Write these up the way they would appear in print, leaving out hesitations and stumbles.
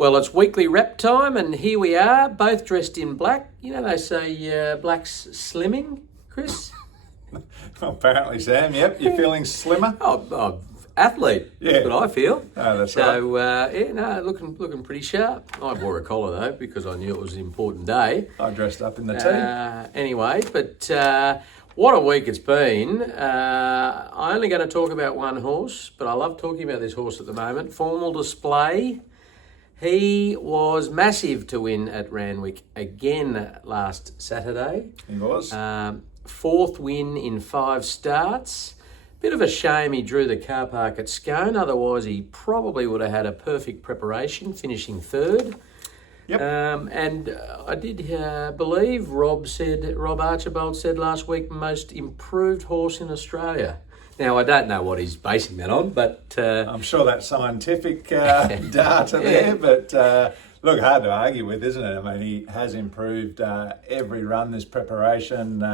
Well, it's weekly rep time, and here we are, both dressed in black. You know, they say black's slimming, Chris? Well, apparently, Sam. Yep, you're feeling slimmer. Athlete. Yeah. That's what I feel. Oh, that's so, looking pretty sharp. I wore a collar though because I knew it was an important day. I dressed up in the tee. Anyway, but what a week it's been. I'm only going to talk about one horse, but I love talking about this horse at the moment. Formal Display. He was massive to win at Randwick again last Saturday. He was. Fourth win in 5 starts. Bit of a shame he drew the car park at Scone, otherwise he probably would have had a perfect preparation, finishing third. Yep. And I did believe Rob Archibald said last week, most improved horse in Australia. Now, I don't know what he's basing that on, but... I'm sure that's scientific data there, but look, hard to argue with, isn't it? I mean, he has improved every run this preparation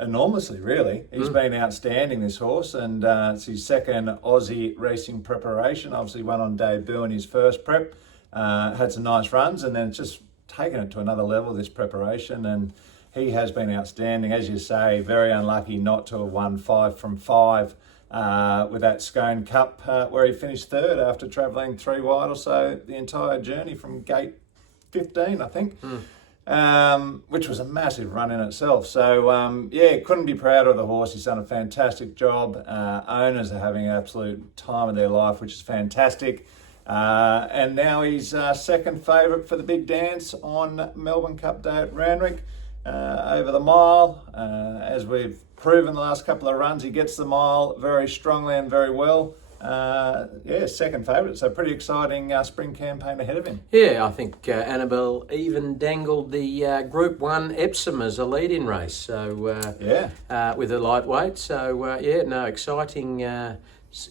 enormously, really. He's been outstanding, this horse, and it's his second Aussie racing preparation. Obviously won on debut in his first prep, had some nice runs, and then just taken it to another level, this preparation, and he has been outstanding. As you say, very unlucky not to have won 5 from 5 with that Scone Cup, where he finished third after travelling 3 wide or so the entire journey from gate 15, I think. Which was a massive run in itself. So, couldn't be prouder of the horse. He's done a fantastic job. Owners are having an absolute time of their life, which is fantastic. And now he's second favourite for the big dance on Melbourne Cup Day at Randwick over the mile. As we've proven the last couple of runs, he gets the mile very strongly and very well. Second favourite, so pretty exciting spring campaign ahead of him. Yeah, I think Annabelle even dangled the Group 1 Epsom as a lead-in race, so with a lightweight. So,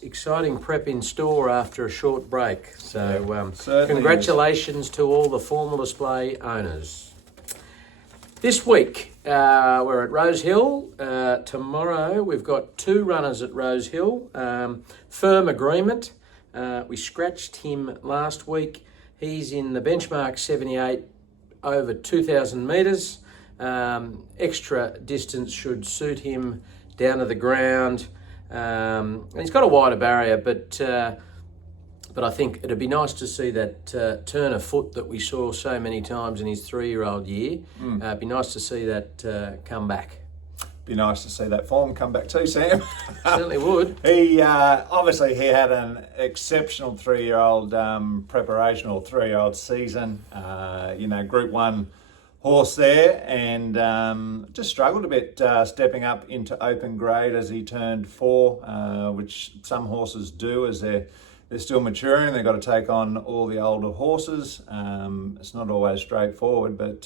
exciting prep in store after a short break. So congratulations to all the Formal Display owners. This week, we're at Rose Hill. Tomorrow, we've got 2 runners at Rose Hill. Firm Agreement. We scratched him last week. He's in the benchmark 78 over 2,000 metres. Extra distance should suit him down to the ground. And he's got a wider barrier, but I think it'd be nice to see that turn of foot that we saw so many times in his 3-year-old year. It'd be nice to see that come back. Be nice to see that form come back too, Sam. Certainly would. He obviously he had an exceptional 3-year-old preparation or 3-year-old season. Group 1 horse there, and just struggled a bit stepping up into open grade as he turned 4, which some horses do as they're still maturing. They've got to take on all the older horses. It's not always straightforward, but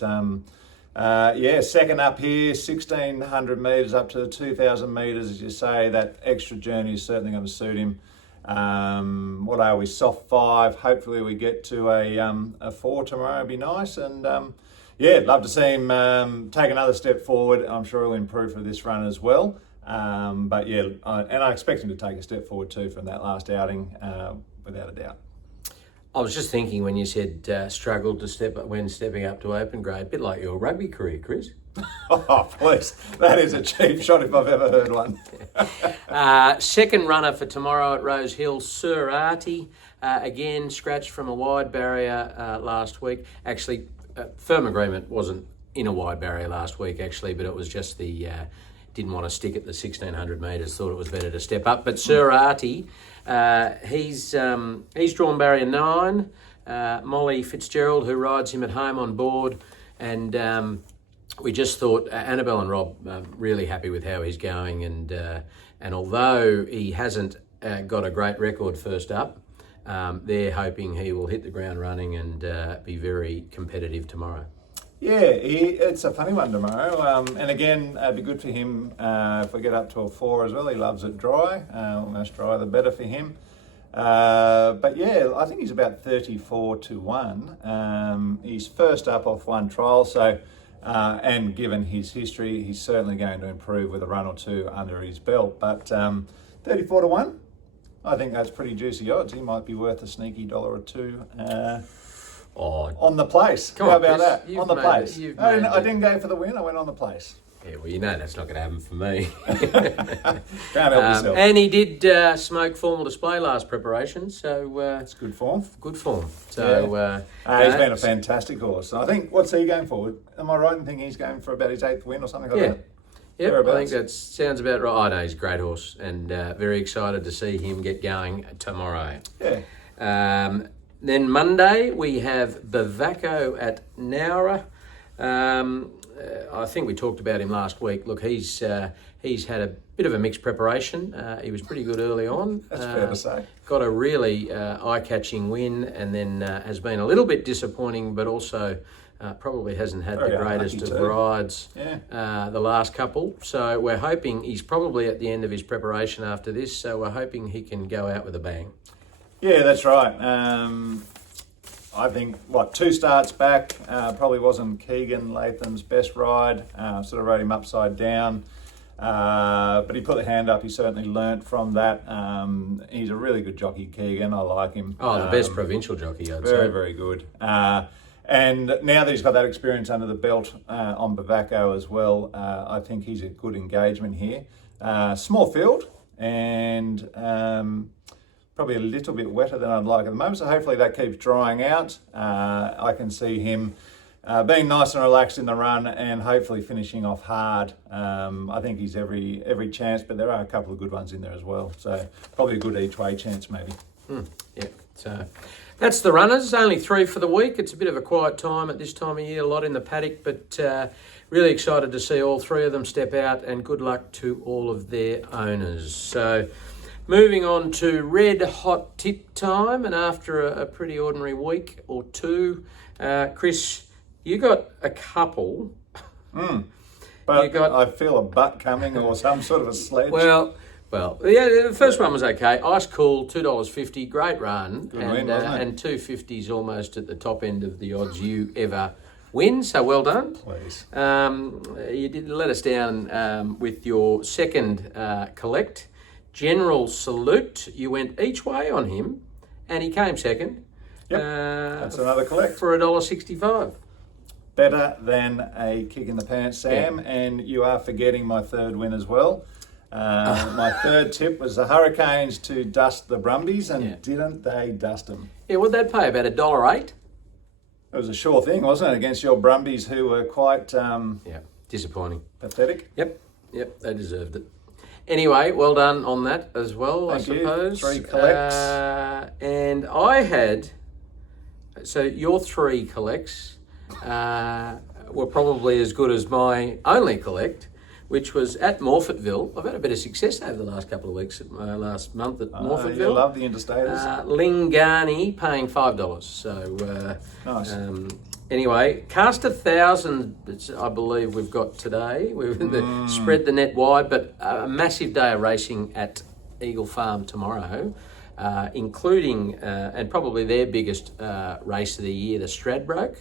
second up here, 1,600 metres up to the 2,000 metres. As you say, that extra journey is certainly going to suit him. What are we, soft 5? Hopefully we get to a 4 tomorrow. It'd be nice. And love to see him take another step forward. I'm sure he'll improve for this run as well. And I expect him to take a step forward too from that last outing, without a doubt. I was just thinking when you said struggled to step up when stepping up to open grade, a bit like your rugby career, Chris. Oh, please. That is a cheap shot if I've ever heard one. Second runner for tomorrow at Rose Hill, Sir Artie. Again, scratched from a wide barrier last week. Actually, Firm Agreement wasn't in a wide barrier last week, actually, but it was just the... didn't want to stick at the 1,600 metres, thought it was better to step up. But Sir Artie, he's drawn barrier 9. Molly Fitzgerald, who rides him at home on board. And we just thought, Annabelle and Rob, really happy with how he's going. And although he hasn't got a great record first up, they're hoping he will hit the ground running and be very competitive tomorrow. Yeah, it's a funny one tomorrow. And again, it'd be good for him if we get up to a 4 as well. He loves it dry. Almost dry, the better for him. I think he's about 34 to 1. He's first up off 1 trial, so and given his history, he's certainly going to improve with a run or 2 under his belt. But 34 to 1, I think that's pretty juicy odds. He might be worth a sneaky $1 or $2 Oh, on the place. Come How on, about Chris, that? you've On the made place. it, you've I made didn't go for the win. I went on the place. yeah, well, you know that's not going to happen for me. Can't help yourself. And he did smoke formal display last preparation, so It's good form. good form. So He's been a fantastic horse. I think, what's he going for? Am I right in thinking he's going for about his 8th win or something like yeah. that? Yep, I Thereabouts. think that sounds about right. I know he's a great horse, and very excited to see him get going tomorrow. Yeah. Then Monday we have Bavaco at Nowra. I think we talked about him last week. Look, he's had a bit of a mixed preparation. He was pretty good early on. That's fair to say. Got a really eye-catching win, and then has been a little bit disappointing, but also probably hasn't had Very the greatest unlucky of too. rides Yeah. the last couple. So we're hoping he's probably at the end of his preparation after this. So we're hoping he can go out with a bang. Yeah, that's right. I think, 2 starts back, probably wasn't Keegan Latham's best ride. Sort of rode him upside down. But he put the hand up. He certainly learnt from that. He's a really good jockey, Keegan. I like him. Oh, the best provincial jockey, I'd Very, say. very good. And now that he's got that experience under the belt on Bavaco as well, I think he's a good engagement here. Small field and probably a little bit wetter than I'd like at the moment, so hopefully that keeps drying out. I can see him being nice and relaxed in the run and hopefully finishing off hard. I think he's every chance, but there are a couple of good ones in there as well, so probably a good each way chance maybe. Yeah, so that's the runners. Only 3 for the week. It's a bit of a quiet time at this time of year, a lot in the paddock, but really excited to see all 3 of them step out, and good luck to all of their owners. So moving on to red hot tip time, and after a pretty ordinary week or two, Chris, you got a couple. But I feel a butt coming or some sort of a sledge. Well, yeah, the first one was okay. Ice cool, $2.50, great run. Good win, wasn't it? And $2.50 is almost at the top end of the odds you ever win, so well done. Please. You did let us down with your second collect. General Salute, you went each way on him, and he came second. Yep, that's another collect. For $1.65. Better than a kick in the pants, Sam, and you are forgetting my 3rd win as well. My 3rd tip was the Hurricanes to dust the Brumbies, and didn't they dust them? Yeah, what'd that pay? About $1.08? It was a sure thing, wasn't it, against your Brumbies, who were quite Disappointing. pathetic. Yep, they deserved it. Anyway, well done on that as well, Thank I you. suppose. 3 collects. And I had, so your 3 collects were probably as good as my only collect, which was at Morfettville. I've had a bit of success over the last couple of weeks, last month at Morfettville. You love the interstaters. Lingani paying $5. So Nice. Anyway, cast 1,000, I believe we've got today. We've spread the net wide, but a massive day of racing at Eagle Farm tomorrow, including, and probably their biggest race of the year, the Stradbroke,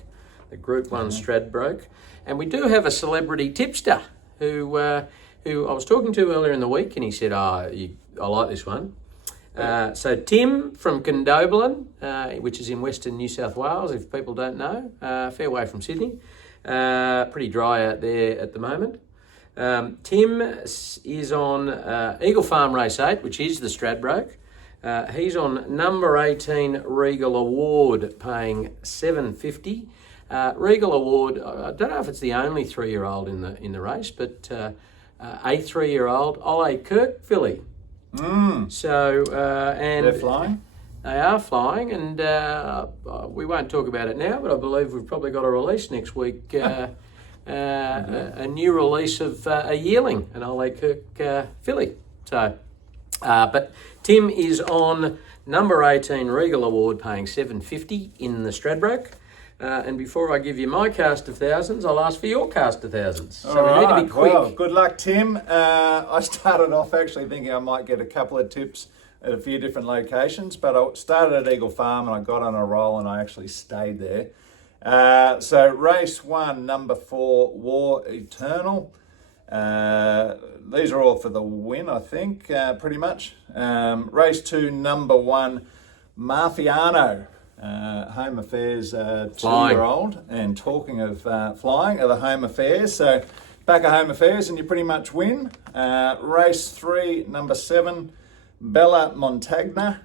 the Group 1 Stradbroke. And we do have a celebrity tipster who I was talking to earlier in the week, and he said, I like this one. So Tim from Condobolin, which is in western New South Wales, if people don't know, fair way from Sydney. Pretty dry out there at the moment. Tim is on Eagle Farm Race 8, which is the Stradbroke. He's on number 18 Regal Award, paying $7.50. Regal Award, I don't know if it's the only 3-year-old in the race, but a 3-year-old Ole Kirk filly. So and They're flying? They are flying, and we won't talk about it now, but I believe we've probably got a release next week. A new release of a yearling, an Ole Kirk filly. So, but Tim is on number 18 Regal Award, paying $7.50 in the Stradbroke. And before I give you my cast of thousands, I'll ask for your cast of thousands. So we need to be quick. Well, good luck, Tim. I started off actually thinking I might get a couple of tips at a few different locations, but I started at Eagle Farm and I got on a roll and I actually stayed there. So race 1, number 4, War Eternal. These are all for the win, I think, pretty much. Race 2, number 1, Marfiano. Home Affairs Flying. 2-year-old. And talking of flying, are the Home Affairs. So back at Home Affairs and you pretty much win. Race 3, number 7, Bella Montagna.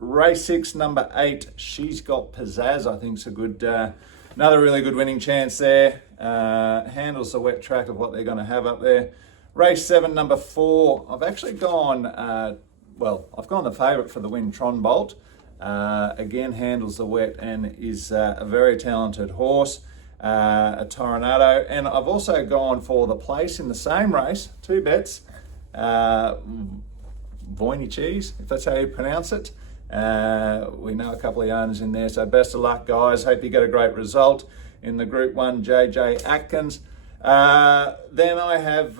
Race 6, number 8, She's Got Pizzazz. I think it's a good, another really good winning chance there. Handles the wet track of what they're going to have up there. Race 7, number 4, I've actually gone, I've gone the favourite for the win, Tron Bolt. Again, handles the wet and is a very talented horse, a Toronado. And I've also gone for the place in the same race, 2 bets, Voiny Cheese, if that's how you pronounce it. We know a couple of owners in there, so best of luck, guys. Hope you get a great result in the Group 1 JJ Atkins. Then I have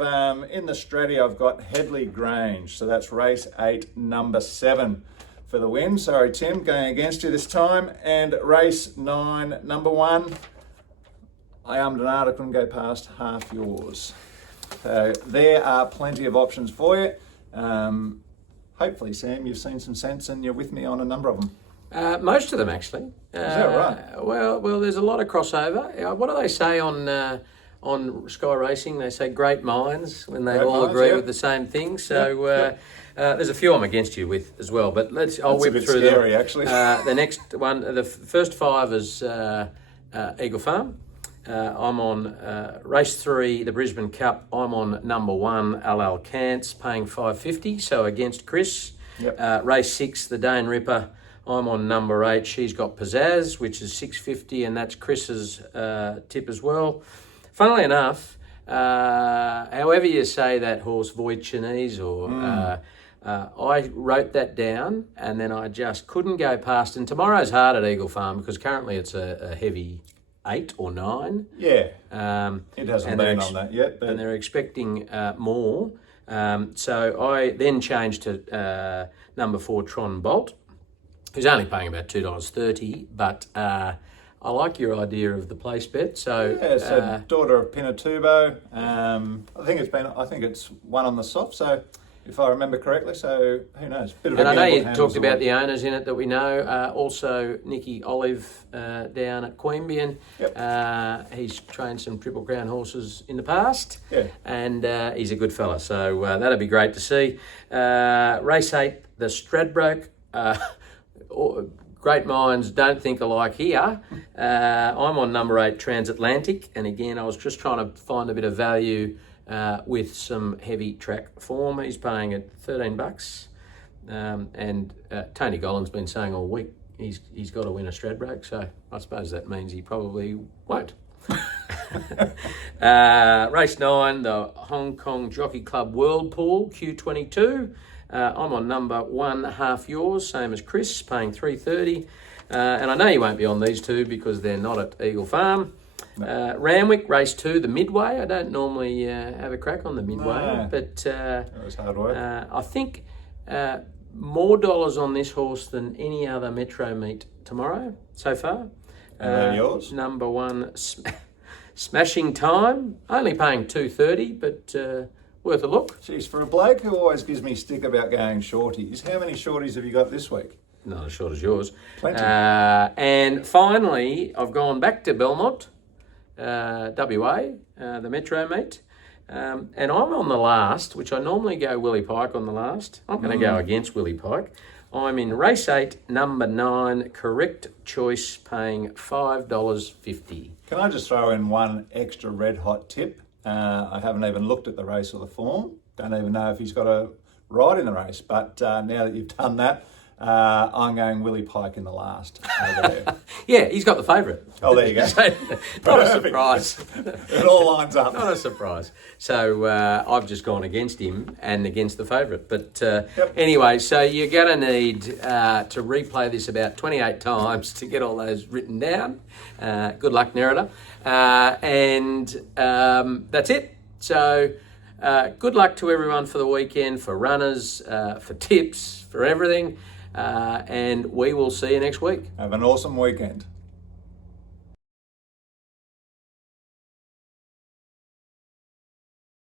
in the Stratty, I've got Headley Grange, so that's race 8, number 7 for the win. Sorry, Tim, going against you this time. And race 9, number 1, I ummed and ahed, I couldn't go past Half Yours. So there are plenty of options for you. Hopefully, Sam, you've seen some sense and you're with me on a number of them. Most of them, actually. Is that right? Well, there's a lot of crossover. What do they say on Sky Racing? They say great minds when they all agree with the same thing. So there's a few I'm against you with as well. But I'll whip through scary, them. Actually. The next one, the first 5 is Eagle Farm. I'm on race 3, the Brisbane Cup. I'm on number 1, Al Cants, paying $5.50. So against Chris. Yep. Race 6, the Dane Ripper. I'm on number 8, She's Got Pizzazz, which is $6.50, and that's Chris's tip as well. Funnily enough, however you say that horse, Voichinese, or I wrote that down, and then I just couldn't go past. And tomorrow's hard at Eagle Farm because currently it's a heavy 8 or 9. Yeah. It hasn't been on that yet. But... And they're expecting more. So I then changed to number 4, Tron Bolt, who's only paying about $2.30, but I like your idea of the place bet. So yeah, so daughter of Pinatubo. I think it's one on the soft. So if I remember correctly, so who knows? Bit of and a I know you gamble, talked about the owners in it that we know. Also, Nicky Olive down at Queanbeyan. Yep. He's trained some Triple Crown horses in the past. Yeah. And he's a good fella. So that'll be great to see. Race 8, the Stradbroke. Great minds don't think alike here. I'm on number 8, Transatlantic. And again, I was just trying to find a bit of value with some heavy track form. He's paying at $13. And Tony Gollan's been saying all week he's got to win a Stradbroke. So I suppose that means he probably won't. Race 9, the Hong Kong Jockey Club Whirlpool Q22. I'm on number 1, Half Yours, same as Chris, paying $3.30. And I know you won't be on these two because they're not at Eagle Farm. No. Randwick, race 2, the Midway. I don't normally have a crack on the Midway, but that was hard work. I think more dollars on this horse than any other Metro meet tomorrow so far. And then yours? Number 1, Smashing Time, only paying $2.30, but worth a look. Geez, for a bloke who always gives me stick about going shorties, how many shorties have you got this week? Not as short as yours. Plenty. And finally, I've gone back to Belmont, WA, the Metro meet. And I'm on the last, which I normally go Willie Pike on the last. I'm going to go against Willie Pike. I'm in race 8, number 9, Correct Choice, paying $5.50. Can I just throw in one extra red hot tip? I haven't even looked at the race or the form. Don't even know if he's got a ride in the race. But now that you've done that, I'm going Willie Pike in the last over there. Yeah, he's got the favourite. Oh, there you go. So, not a surprise. It all lines up. Not a surprise. So I've just gone against him and against the favourite. But anyway, so you're going to need to replay this about 28 times to get all those written down. Good luck, Nerida. And that's it. So good luck to everyone for the weekend, for runners, for tips, for everything. And we will see you next week. Have an awesome weekend.